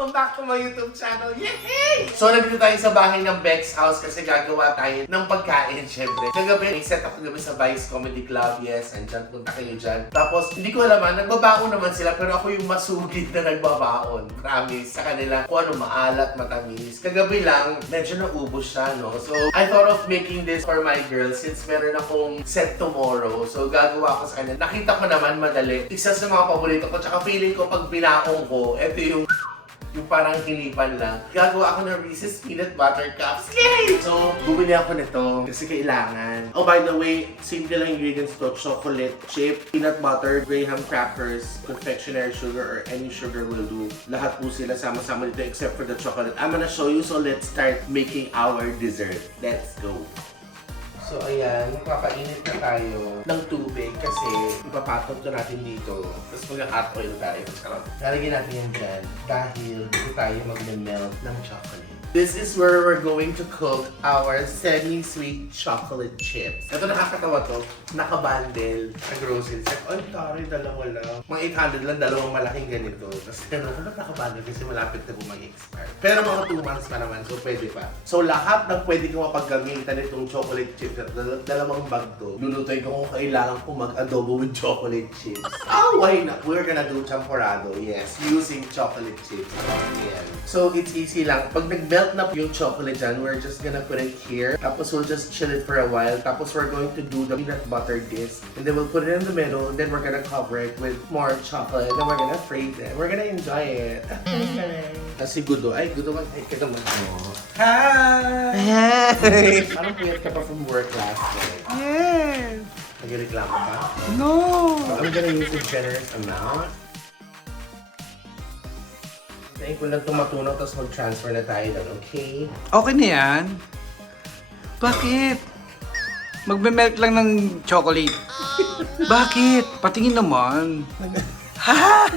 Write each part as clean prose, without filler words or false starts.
Welcome back to my YouTube channel. Yay! So, nandito tayo sa bahay ng Bex House kasi gagawa tayo ng pagkain, syempre. Kagabi, may set up kagabi sa Vice Comedy Club. Yes, andyan, punta kayo dyan. Tapos, hindi ko alam, nagbabaon naman sila, pero ako yung masugid na nagbabaon. Promise, sa kanila, kung ano, maalat, matamis. Kagabi lang, medyo naubos siya, no? So, I thought of making this for my girls since meron akong set tomorrow. So, gagawa ko sa kanila. Nakita ko naman, madali. Isa sa mga paborito ko, tsaka feeling ko pag binaong ko, ito yung parang hinipan lang. Gagawa ako ng Reese's Peanut Butter Cups. Yay! So, bumili ako nito kasi kailangan. Oh, by the way, simple lang ingredients to. Chocolate chip, peanut butter, graham crackers, confectionery sugar, or any sugar will do. Lahat po sila sama-sama dito except for the chocolate. I'm gonna show you, so let's start making our dessert. Let's go! So ayan, magpapainit na tayo ng tubig kasi ipapatong to natin dito. Tapos mag-hot oil tayo. Lalagyan natin yan dyan dahil dito tayo mag-melt ng chocolate. This is where we're going to cook our semi-sweet chocolate chips. Ito nakakatawa to. Naka-bundle sa grocery set. Ay, tari, dalawa lang. Mga 800 lang, dalawang malaking ganito. Tapos ano, kung naka-bundle kasi malapit na po mag-expire. Pero mga 2 months pa naman, so pwede pa. So lahat ng pwede kong mapaggamitan itong chocolate chips at dalawang bag to. Lulutoy ko kung kailangan ko mag-adobo with chocolate chips. Oh, why not? We're gonna do champorado, yes, using chocolate chips. Yan. So it's easy lang. Pag nag-melt na yung chocolate dyan, we're just gonna put it here. Tapos we'll just chill it for a while. Tapos we're going to do the peanut butter disc. And then we'll put it in the middle. And then we're gonna cover it with more chocolate. And then we're gonna freeze it. We're gonna enjoy it. Kasi Gudo. Ay, Gudo, ay, ka naman. Hi! Hi! Parang puyat ka pa from work last night. Yes! Nagreklamo ka? No! So I'm gonna use a generous amount. Tayin ko lang itong matunaw, tapos mag-transfer na tayo doon, okay? Okay na yan? Bakit? Magme-melt lang ng chocolate. Bakit? Patingin naman. Ha?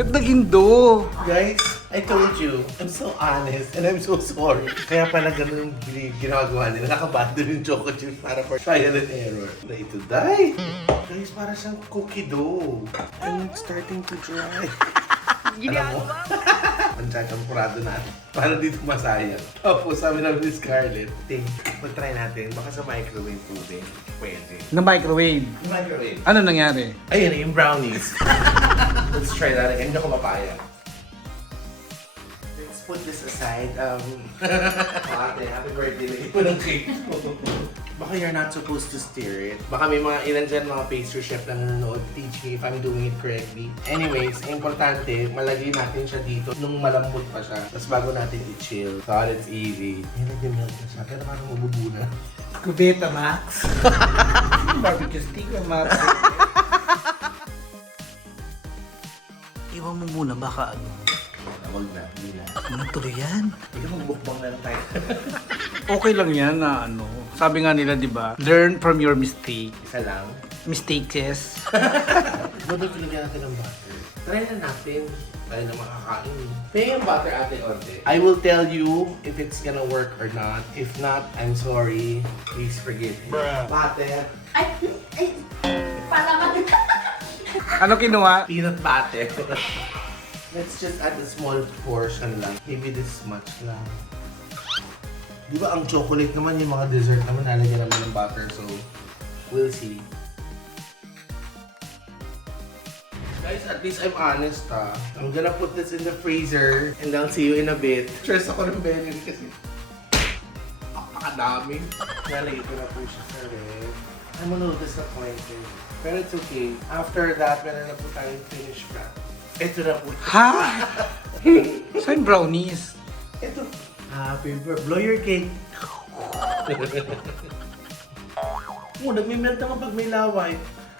Ba't nagindo? Guys, I told you, I'm so honest and I'm so sorry. Kaya pala ganun yung ginagawa nila. Nakabundle yung choco chips para for trial and error. Na ito, die! Guys, para siyang cookie dough. I'm starting to dry. Alam mo? Ang chachampurado natin. Para dito masayang. Tapos sabi namin ni Scarlett, mag-try natin. Baka sa microwave tubig. Pwede. Na microwave. Yung microwave. Ano nangyari? Ayun, yung brownies. Let's try that again. Hindi ako mapaya. Let's put this aside. Ate, happy birthday. Lagyan mo ng cake. Baka you're not supposed to stir it. Baka may mga ilan dyan, mga pastry chef na nanonood. Teach me if I'm doing it correctly. Anyways, importante, malagay natin siya dito nung malambot pa siya. Tapos bago natin i-chill. So, it's easy. Ay, nag-melt na siya. Pero parang mabubuna. Cubeta Max. Barbecue stick na Max. Iwan mo muna, baka ano. Huwag na, hindi na. Anong tuloy yan? Hindi magbukbang na lang tayo. Okay lang yan na ano. Sabi nga nila, di ba? Learn from your mistake. Isa lang. Mistakes. Ba't pinigyan natin ng butter? Try na natin. Tayo na makakain. Pay yung butter, ate Onte. I will tell you if it's gonna work or not. If not, I'm sorry. Please forgive me. Butter. Palaman. Ano kinuha? Peanut butter. Let's just add a small portion lang. Maybe this much lang. Di ba ang chocolate naman, yung mga dessert naman, nalagyan naman ng butter. So, we'll see. Guys, at least I'm honest ha. I'm gonna put this in the freezer and I'll see you in a bit. Stress ako ng belly kasi napakadami. Nalagay ko na po siya sa ref. I'm a little disappointed. Pero it's okay. After that, meron na po tayong finished wrap. Ito na po. Ha? Saan brownies? Ito. Happy birthday. Blow your cake. Nagme-melt naman pag may laway.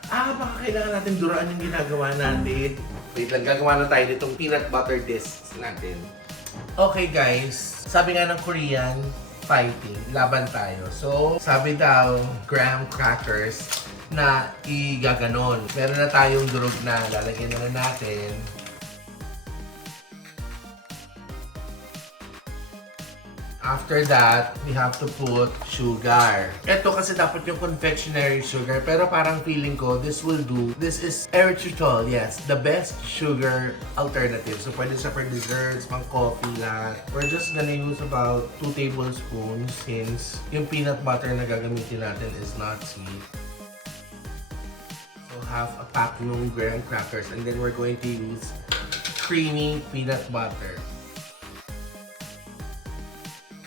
Baka kailangan natin duraan yung ginagawa natin. Wait lang, gagawa na tayo nitong peanut butter discs natin. Okay guys, sabi nga ng Korean, fighting, laban tayo. So, sabi daw, graham crackers na igaganon. Meron na tayong durog na, lalagyan na natin. After that, we have to put sugar. Ito kasi dapat yung confectionery sugar, pero parang feeling ko, this will do. This is erythritol, yes. The best sugar alternative. So, pwede siya for desserts, pang coffee, lahat. We're just gonna use about 2 tablespoons since yung peanut butter na gagamitin natin is not sweet. So, half a pack ng graham crackers, and then we're going to use creamy peanut butter.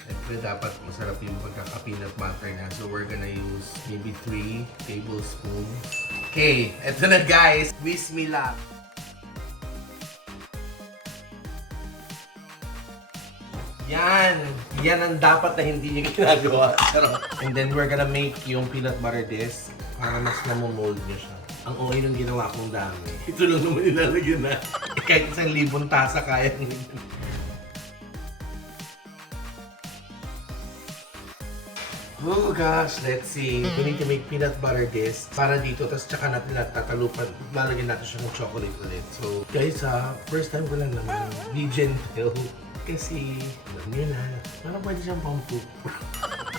Siyempre, dapat masarap yung pagkaka-peanut butter na. So, we're gonna use maybe 3 tablespoons. Okay, eto na guys. Bismillah. Yan! Yan ang dapat na hindi nyo ginagawa. And then, we're gonna make yung peanut butter disc para mas namomold nyo siya. Ang okay nung ginawa kong dami. Ito lang naman ilalagyan na. Kahit 1,000 tasa kaya nyo. Oh gosh, let's see. We need to make peanut butter disc para dito, tapos tsaka natin tatalupan. Lalagyan natin siya ng chocolate ulit. So, guys first time ko lang naman. Be gentle. Kasi, alam niyo na, parang pwede siyang pang-poop.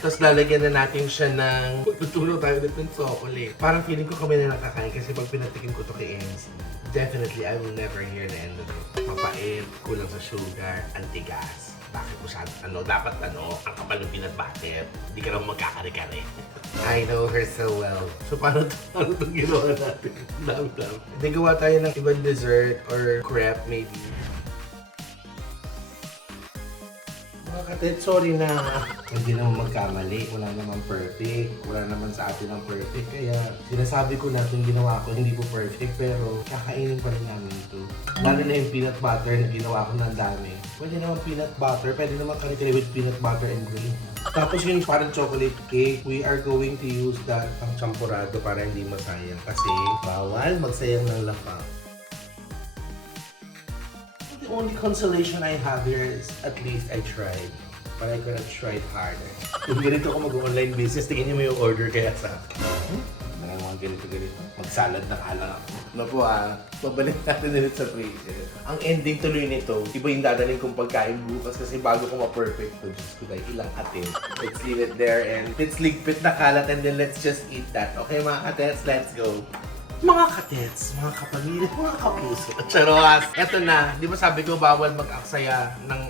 Tapos lalagyan na natin siya ng magtutulong tayo ulit ng chocolate. Parang feeling ko kami na nakakain kasi pag pinatikin ko to kay MC, definitely I will never hear the end of it. Mapait, kulang sa sugar, antigas. Bakit mo siya, dapat ang kapal ng peanut butter. Hindi ka naman magkakari-kari. I know her so well. So, paano itong ginawa natin? Dami-dami. Hindi gawa tayo ng ibang dessert or crepe maybe. Mga katet, sorry na. Hindi naman magkamali. Wala naman perfect. Wala naman sa atin ang perfect. Kaya, sinasabi ko na itong ginawa ko, hindi po perfect. Pero, kakainin pa rin namin ito. Lalo na yung peanut butter na ginawa ko ng dami. Pwede naman peanut butter, pwede naman kari-kari with peanut butter and cream. Tapos yung parang chocolate cake, we are going to use that pang champurado para hindi masayang. Kasi bawal magsayang ng lapang. The only consolation I have here is at least I tried. But I could have tried harder. Kung ganito ko mag-online business, tingin niyo mo yung order kaya sa akin. Mga ganito-ganito. Magsalad na kala ako. No po babalik natin ulit sa freezer. Ang ending tuloy nito, iba yung dadaling kong pagkain bukas kasi bago ko ma-perfect to, Diyos ko dahil ilang atin. Let's leave it there and let's ligpit na kalat and then let's just eat that. Okay mga katets, let's go! Mga katets, mga kapamilya, mga kapuso. Charos! Eto na, di ba sabi ko bawal mag-aksaya ng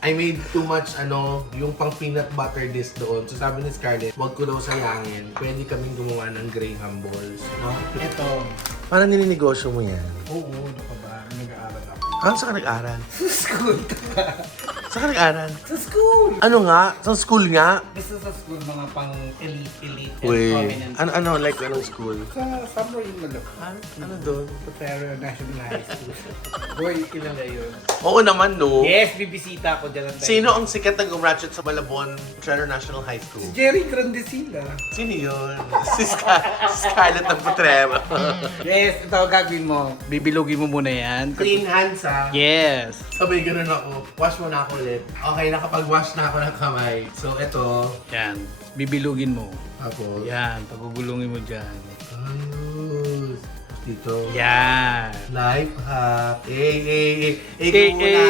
I made too much yung pang peanut butter disc doon. So sabi ni Scarlett, wag ko daw sayangin. Pwede kaming gumawa ng Graham balls. No? Ito. Paano nininegosyo mo yan? Oo, ano pa ba? Nag-aaral ako. Saan ka nag-aral? Sa school ka. Saan ka nag-aral? Sa school! Ano nga? Sa school nga? Basta sa school, mga pang elite and Uy, prominent. like anong school? Sa somewhere in Malok. Ano doon? Pero National High School. Boy, kilala yun. Oo naman, no? Yes, bibisita ako dyan. Sino ang sikat na gumraduate sa Malabon Trero National High School? Si Jerry Grandesila. Sino yun? Si Scarlett ng Putrero. Yes, ito gagawin mo. Bibilugin mo muna yan. Clean hands, ha? Yes. Sabay ganun ako. Wash mo na ako ulit. Okay, nakapag-wash na ako ng kamay. So, ito. Yan. Bibilugin mo. Tapos. Yan. Pagugulungin mo dyan. Ayos. Tapos dito. Yan. Life hack. Ikaw muna.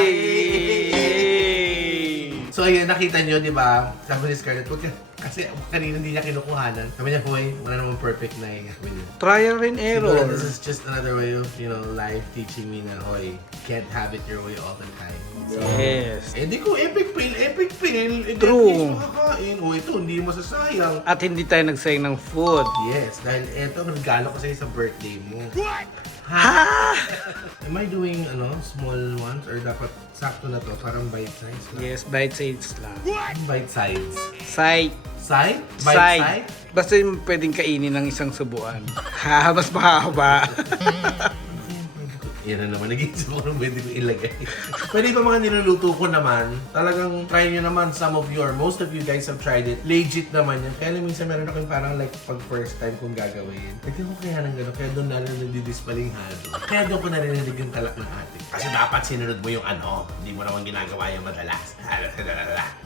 So, ayun, nakita nyo, di ba? Sabi ni Scarlett, kasi kanina hindi niya kinukuhanan. Sabi niya, hoy, wala namang perfect na eh. Sabi niya. Trial and error. Siguro, this is just another way of, life teaching me na, hoy, can't have it your way all the time. So, Yes. di ko, epic fail. True. Makakain. O, ito, hindi masasayang. At hindi tayo nagsayang ng food. Yes, dahil ito, regalo ko sa'yo sa birthday mo. Ha! Am I doing, small ones? Or dapat sakto na to? Parang bite size lang? Yes, bite size lang. Bite size. Side. Side? Bite Side. side? Basta yung pwedeng kainin ng isang subuan. Ha, mas mahaba. Yan na naman, nag-iisip ko kung pwede ko ilagay. Pwede pa mga niluluto ko naman. Talagang try nyo naman, some of you or most of you guys have tried it. Legit naman yun. Kaya lang minsan meron ako yung parang like pag first time kong gagawin. Pwede ko kaya ng gano'n, kaya doon nalang nagdidispalingado. Kaya doon ko narinig yung talak ng ate. Kasi dapat sinunod mo yung hindi mo naman ginagawa yung madalas.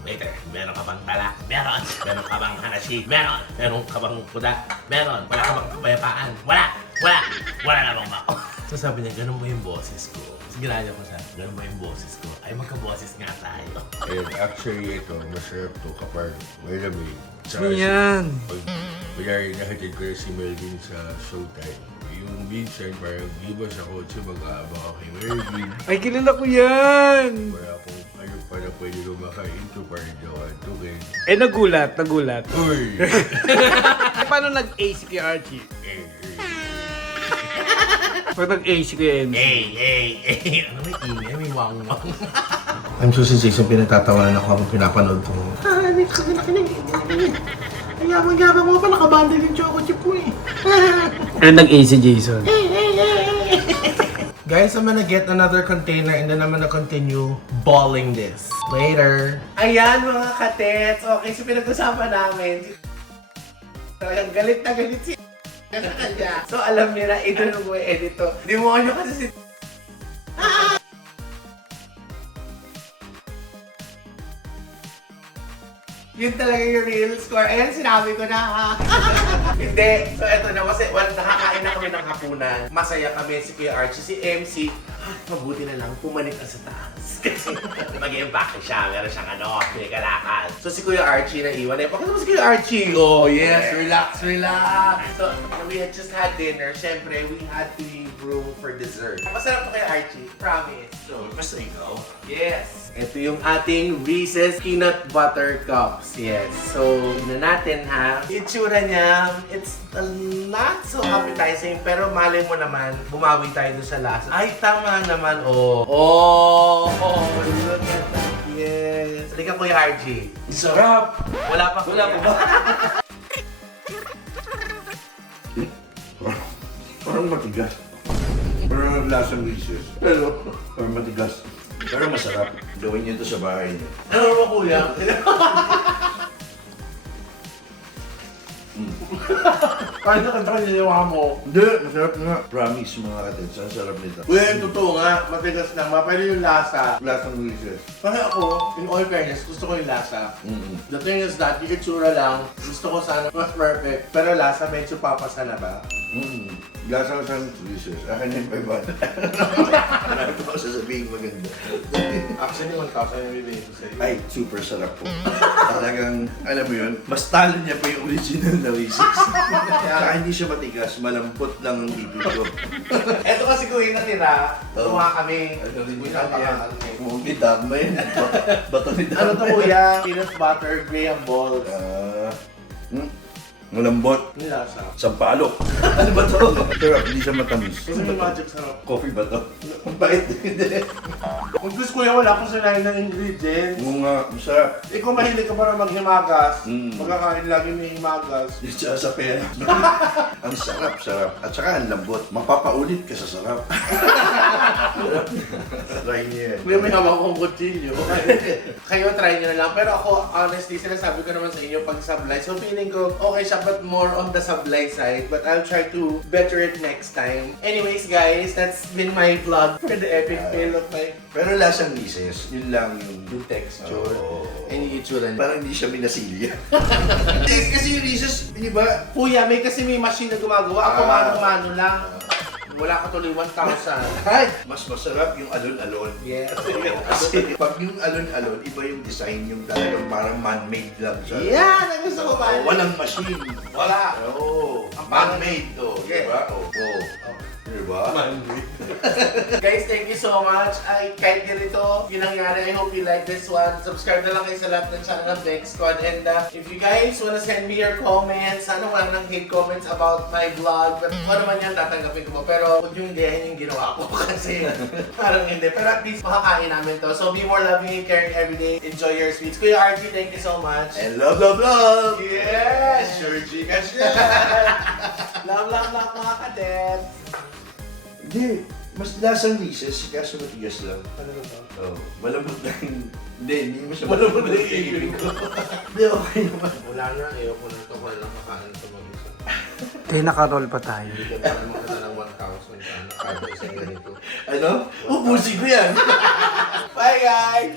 Waiter, meron ka bang talak? Meron! Meron ka bang hanashi? Meron! Meron ka bang kuda? Meron! Wala ka bang kapayapaan? Wala! Wala namang mao. So sabi niya, ganun mo yung boses ko. ginaya ko siya. Ganun ba yung boses ko? Ay, magka-boses nga tayo. And actually, ito, masarap to kapag may lamig. Ano yan? Pag kunyari nahatid ko na si Melvin sa showtime, yung minsan parang gibas ako at mag-aabang ako kay Melvin. Ay, kilala ko yan! Wala akong ano pa na pwede lumakain to parang jawan to kay... Eh, nagulat. Uy! Paano nag-A si Kuya Archie? Pag nag-A si Kuya MC? Ano may ingay? May wang-wang. I'm so si Jason, pinagtatawanan ako habang pinapanood ko. Hindi ka kinakinig. Ang yabang-yabang mo pa, nakabundle yung choco chip mo eh. Ano nag-A si Jason? Guys, I'm gonna get another container and then I'm gonna continue balling this. Later. Ayan mga katets. Okay, so pinag-usapan namin. Talagang galit na galit si So alam niyo na, ito yung may edit to. Demonyo kasi si Yun talaga yung real score. Ayan, sinabi ko na ha. Hindi. So eto na, kasi nakakain na kami ng hapunan. Masaya kami si Kuya Archie, si MC. Mabuti na lang, pumanik ka sa taas. Kasi mag-i-impact siya, meron siyang may kalakal. So si Kuya Archie na iwan. Bakit naman si Kuya Archie? Oh yes, relax. So we had just had dinner. Siyempre, we had to leave room for dessert. Masarap to Kuya Archie, promise. So, basta ikaw? Yes! Ito yung ating Reese's Peanut Butter Cups. Yes. So, na natin ha. Itsura niya, it's not so appetizing, pero malay mo naman, bumawi tayo doon sa lasa. Ay, tama naman. Oh, look at that. Yes. Halika Kuya RG. Sarap! Wala pa Wala pa ba? Parang matigas. Parang lasang Reese's. Pero, parang matigas. Pero masarap. Gawin niyo ito sa bahay niyo. Ano ba Kuya? Paano ka niliwa mo? Hindi, masarap nga. Promise mga katits, ang sarap nito. Kuya, yung totoo nga, matigas lang ma, pero yung lasa. Lasang Reese's. Kasi ako, in all fairness, gusto ko yung lasa. The thing is that, yung itsura lang, gusto ko sana mas perfect. Pero lasa, medyo papasa na ba? Lasang Reese's. Akin yung 500. Marami ko sasabihin maganda. Actually, 1,000 yung bibigay ko sa'yo. Ay, super sarap po. Talagang, alam mo yun, mas talo niya pa yung original na Reese's. Saka hindi siya matigas, malambot lang ang bibig ko. Eto kasi kung yung natira, tuwa kami. Ano rin Uy, yan? napaka- Hindi tama yun. Bato ni Ano to kuya? Peanut butter, graham balls. Malambot. Yung lasa. Sampalok. Ano ba to? Sarap, hindi siya matamis. Kasi yung magic sarap. Coffee ba to? Ang bait. Hindi. Kung gusto kuya, wala akong sinayin ng ingredients. Oo nga, masarap. Ikaw mahilig ka para maghimagas. Mm. Magkakain lagi may himagas. Yung siya sa pera. Ang sarap. At saka ang lambot. Mapapaulit ka sa sarap. Try niyo yan. Kuya, may hawak kong kutsilyo. Kayo, try nyo na lang. Pero ako, honestly, sinasabi ko naman sa inyo pag sablay. So feeling ko, okay siya, but more on the sablay side. But I'll try to better it next time. Anyways, guys, that's been my vlog for the epic fail of my Pero lasang Reese's, yun lang yung yung texture. Oo. And yung itsura niya. Parang hindi siya minasilya. Hindi, kasi yung Reese's, di ba? Kuya, kasi may machine na gumagawa. Ako mano-mano lang. Wala ka tuloy 1,000. Ay! Mas masarap yung alon-alon. Yes. Kasi pag yung alon-alon, iba yung design, yung talagang parang man-made lang siya. Yan! Ang gusto ko ba? Walang machine. Wala. Oo. Ang Man-made to, Yeah. di ba? Oo. Di ba? Guys, thank you so much. Kahit ganito, yung nangyari, I hope you like this one. Subscribe na lang kayo sa lahat ng channel ng Bex Squad. And if you guys wanna send me your comments, sana wala nang hate comments about my vlog. But kung ano man yan, tatanggapin ko. Pero huwag yung ideyahin yung ginawa ko kasi parang hindi. Pero at least makakain namin to. So be more loving and caring every day. Enjoy your sweets. Kuya Archie, thank you so much. And love, love, love! Yes! Sure, Gcash yan! Love mga kadet! Hindi. Mas lasang Reese's, kaso matigas lang. Ano ba to? Oh, malambot lang. Hindi mo siya Malambot lang yung ibig ko. Hindi, okay naman. Wala na, ayoko na ito. Wala lang kakain ito mag-isa. Kaya naka-roll pa tayo. Hindi ka naman magkata ng 1,000 sana. Kada isang ganito. Ano? Ubusin ko yan! Bye guys!